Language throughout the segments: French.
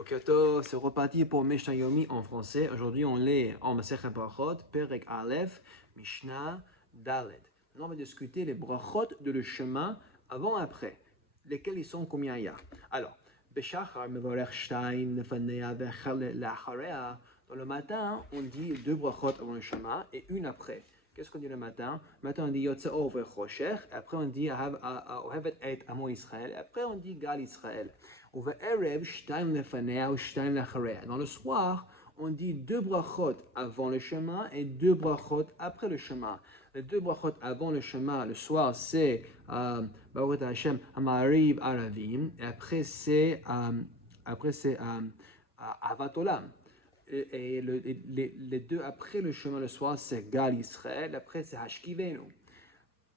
Ok, Tov, c'est reparti pour Mishnah Yomi en français. Aujourd'hui, on lit en Masechet Brachot, Perek Aleph, Mishnah Dalet. Maintenant, on va discuter les brachot de le chemin avant et après. Lesquels ils sont combien il y a. Alors, Beshachar, Mevorech Shtaim, Nefanea, Vechal Lacharea. Dans le matin, on dit deux brachot avant le chemin et une après. Qu'est-ce qu'on dit le matin? Le matin, on dit Yotzeo Vechocher. Après, on dit Ohevet et Amo Israël. Après, on dit Gal Israël. Dans le soir, on dit deux brachot avant le chemin et deux brachot après le chemin. Les deux brachot avant le chemin, le soir, c'est Baruch Hashem Amariv Aravim, et après c'est Avat Olam. Et les deux après le chemin le soir, c'est Gal Israël, après c'est Hashkivenu.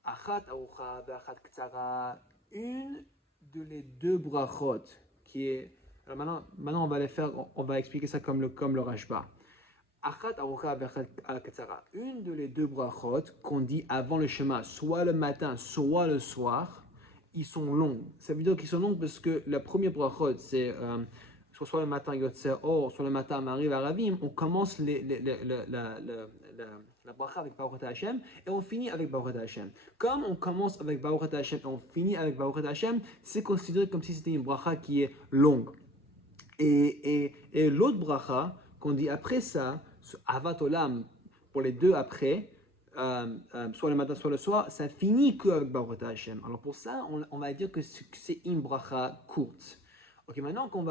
Achat Arucha V'Achat Ktsara, une de les deux brachot qui est. Alors maintenant on va les faire, on va expliquer ça comme le Rashba. Achat Arucha V'Achat Ktsara, une de les deux brachot qu'on dit avant le chemin, soit le matin, soit le soir, ils sont longs. Ça veut dire qu'ils sont longs parce que la première brachot, c'est soit le matin Yotzer Or, soit le matin Mariv Aravim, on commence la bracha avec Baruch Hashem et on finit avec Baruch Hashem. Comme on commence avec Baruch Hashem et on finit avec Baruch Hashem, c'est considéré comme si c'était une bracha qui est longue. Et l'autre bracha qu'on dit après ça, Avat Olam, pour les deux après, soit le matin, soit le soir, ça finit qu'avec Baruch Hashem. Alors pour ça, on va dire que c'est une bracha courte. Ok, maintenant qu'on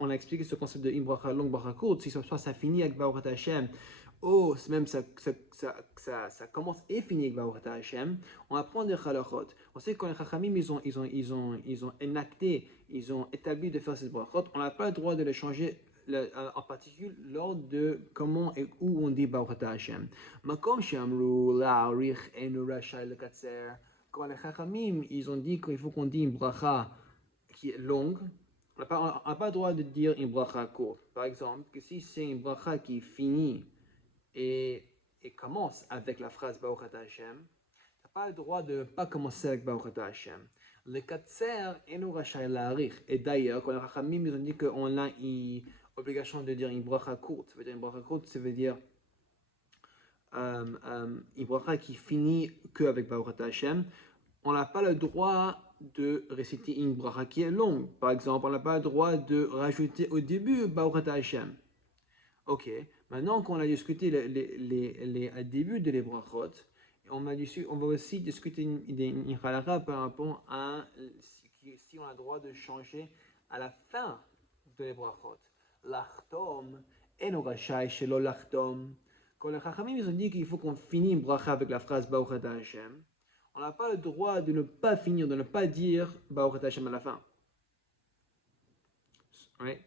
on a expliqué ce concept de une bracha longue, bracha courte, si soit ça finit avec Baruch Hashem, même ça commence et finit avec Baruch Hashem, on apprend des halachot. On sait que quand les chachamim, ils ont enacté, ils ont établi de faire ces brachot, on n'a pas le droit de les changer, en particulier lors de comment et où on dit Baruch Hashem. Makom shamru la'arich enu rashai lekatser. Quand les chachamim, ils ont dit qu'il faut qu'on dise une bracha qui est longue, on n'a pas le droit de dire une bracha courte. Par exemple, que si c'est une bracha qui finit et commence avec la phrase Baruch Hashem, tu n'as pas le droit de ne pas commencer avec Baruch Hashem. Le katser enu rashai la'arich. Et d'ailleurs, quand les chachamim, ils ont dit qu'on a une obligation de dire une bracha courte. Ça veut dire une bracha courte, ça veut dire une bracha qui finit qu'avec Baruch Hashem. On n'a pas le droit de réciter une bracha qui est longue. Par exemple, on n'a pas le droit de rajouter au début Baruch Hashem. Ok, maintenant qu'on a discuté les débuts de les brachot, on va aussi discuter une halakha par rapport à si on a le droit de changer à la fin de les brachot. L'achtom, eno rashai shelo l'achtom. Quand les chachamim ils ont dit qu'il faut qu'on finisse une bracha avec la phrase Baruch Hashem, on n'a pas le droit de ne pas finir, de ne pas dire Baruch Hashem à la fin. Right?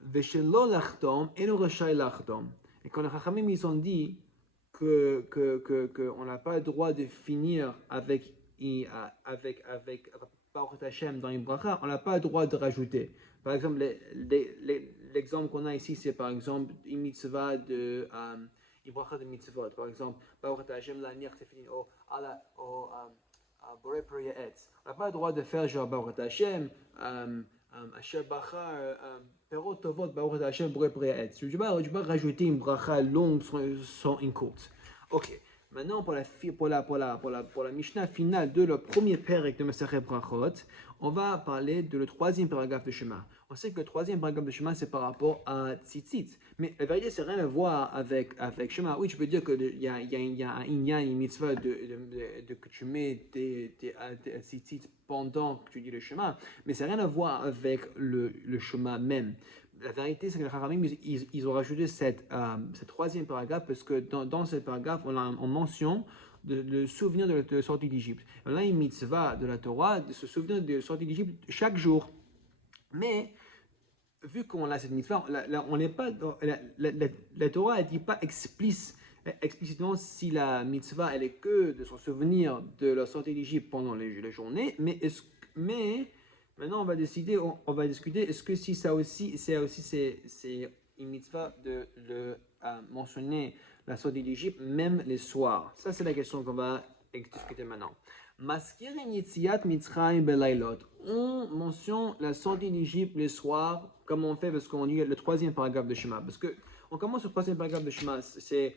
Veshelo lachtom, eno rashai lachtom. Et quand les chachamim ils ont dit qu'on n'a pas le droit de finir avec Baruch Hashem dans une bracha, on n'a pas le droit de rajouter. Par exemple, l'exemple qu'on a ici, c'est par exemple une mitzvah une bracha de mitzvot. Par exemple, Baruch Hashem l'anir, c'est fini au Borei Priya Etz. On n'a pas le droit de faire genre Baruch Hashem, Asher Bacha, Perot Tovot, Baruch Hashem, Borei Priya Etz. Je ne vais pas rajouter une bracha longue sans une courte. Ok. Maintenant, pour la Mishnah finale de le premier pérec de Masechet Brachot, on va parler de le troisième paragraphe de chemin. On sait que le troisième paragraphe de chemin, c'est par rapport à Tzitzit. Mais la vérité, c'est rien à voir avec chemin. Oui, tu peux dire qu'il y a une mitzvah que tu mets tes Tzitzit pendant que tu dis le chemin, mais c'est rien à voir avec le chemin même. La vérité, c'est que les Haramim, ils ont rajouté cette troisième paragraphe parce que dans ce paragraphe, on mentionne le souvenir de la sortie d'Égypte. On a une mitzvah de la Torah de se souvenir de la sortie d'Égypte chaque jour. Mais, vu qu'on a cette mitzvah, on n'est pas, la Torah ne dit pas explicitement si la mitzvah elle est que de se souvenir de la sortie d'Égypte pendant les journées, mais maintenant, on va discuter, est-ce que si ça aussi, c'est une mitzvah de mentionner la sortie d'Égypte, même les soirs. Ça, c'est la question qu'on va discuter maintenant. Maskirin Yetziat Mitzrayim Belailot. On mentionne la sortie d'Égypte le soir, comme on fait parce qu'on lit le troisième paragraphe de Shema. Parce que on commence le troisième paragraphe de Shema, c'est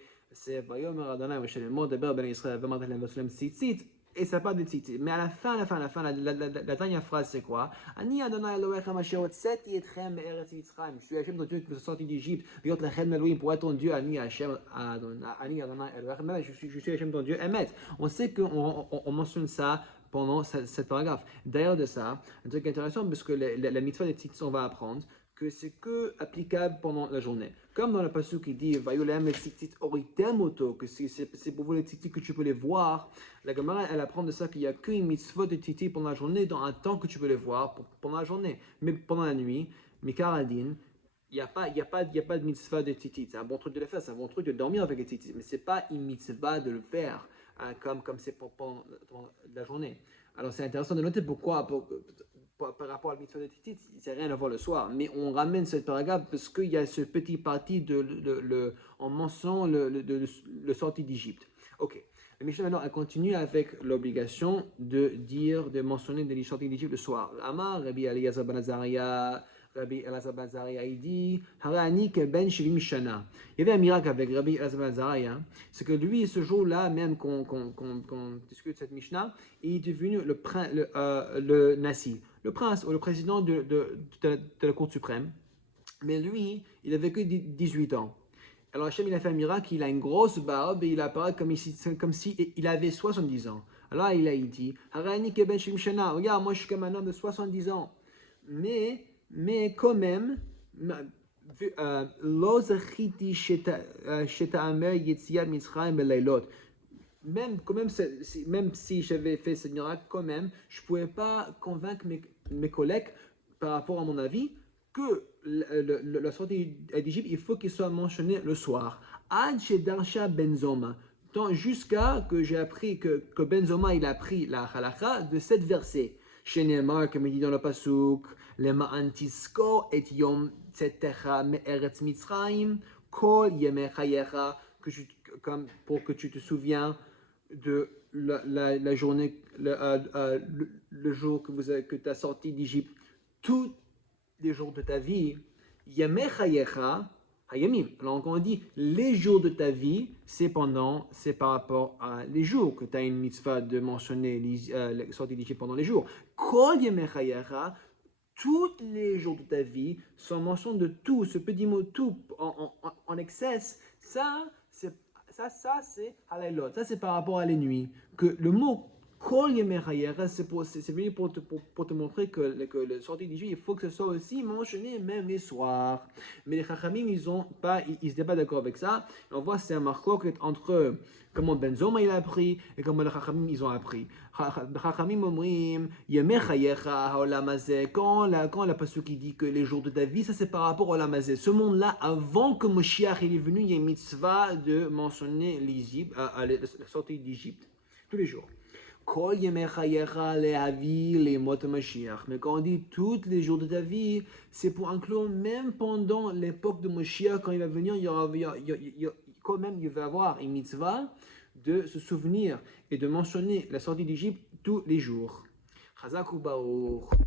Vayomer Adonai Moshe Lemor Deber Ben Israël Ve'amarta Lem Vasulem Tzitzit. Et ça parle de tzitzit. Mais à la fin, la dernière phrase, c'est quoi? Ani Adonai Elohechem Asher hotzeti etchem me'eretz Mitzrayim. Je suis Hachem, ton Dieu qui vous a sorti d'Égypte. V'yot lechem Elohim, pour être ton Dieu. Ani Hachem Ani Adonai Elohechem. Je suis Hachem, ton Dieu. Emet. On sait qu'on mentionne ça pendant cette paragraphe. D'ailleurs de ça, un truc intéressant, parce que la mitzvah des tzitzit, on va apprendre que c'est que applicable pendant la journée. Comme dans le passage qui dit Vayolem et tzitzit oritem auto, que c'est pour vous les tzitzit que tu peux les voir. La Gemara, elle apprend de ça qu'il n'y a qu'une mitzvah de tzitzit pendant la journée, dans un temps que tu peux les voir pendant la journée. Mais pendant la nuit, Mikaradin, il n'y a pas de mitzvah de tzitzit. C'est un bon truc de le faire, c'est un bon truc de dormir avec les tzitzit. Mais ce n'est pas une mitzvah de le faire comme c'est pendant la journée. Alors c'est intéressant de noter pourquoi. Par rapport à la mitzvah de tzitzit, c'est rien à voir le soir. Mais on ramène cette paragraphe parce qu'il y a ce petit parti en mentionnant le sortie d'Égypte. Ok. Le Mishnah maintenant, elle continue avec l'obligation de mentionner les sorties d'Égypte le soir. Amar, Rabbi Eliezer ben Azariah, il dit, Harani ben Shivim Shana. Il y avait un miracle avec Rabbi Eliezer ben Azariah, c'est que lui, ce jour-là, même qu'on discute cette Mishnah, il est devenu le Nasi, le prince ou le président de la Cour suprême. Mais lui, il avait que 18 ans. Alors Hachem, il a fait un miracle, il a une grosse barbe et il apparaît comme si il avait 70 ans. Alors il a dit, Harani ben Shivim Shana, regarde, moi je suis comme un homme de 70 ans. Mais quand même, même si j'avais fait ce miracle, quand même, je ne pouvais pas convaincre mes collègues par rapport à mon avis que la sortie d'Égypte, il faut qu'il soit mentionné le soir. Ad Shedarsha Benzoma. Jusqu'à que j'ai appris que Benzoma il a appris la halakha de 7 versets. Chez Neymar, comme il dit dans le Pasuk, Lema antisko et yom tzetecha me'eretz Mitzrayim, kol yemechayecha, pour que tu te souviens de la journée, le jour que tu as sorti d'Égypte, tous les jours de ta vie, yemechayecha, hayamim. Alors quand on dit les jours de ta vie, c'est par rapport à les jours que tu as une mitzvah de mentionner la sortie d'Égypte pendant les jours. Kol yemechayecha, tous les jours de ta vie, sans mention de tout, ce petit mot tout en excès, ça c'est halailot, ça c'est par rapport à les nuits. Que le mot kol yemechayecha, c'est venu pour te montrer que le sortie d'Égypte, il faut que ce soit aussi mentionné même les soirs. Mais les chachamim, ils n'étaient pas d'accord avec ça. Et on voit c'est un marqueur entre comment Benzoma il a appris et comment les chachamim ils ont appris. Chachamim omrim yemechayecha haolam hazeh, quand la pasuk qui dit que les jours de ta vie, ça c'est par rapport au olam hazeh. Ce monde-là, avant que Moshiach il est venu, il y a une mitzvah de mentionner la sortie d'Égypte tous les jours. Kol yemechayecha lehavi lemot Mashiach. Mais quand on dit tous les jours de ta vie, c'est pour inclure même pendant l'époque de Mashiach, quand il va venir, quand même il va avoir une mitzvah de se souvenir et de mentionner la sortie d'Égypte tous les jours. Chazak u Baruch.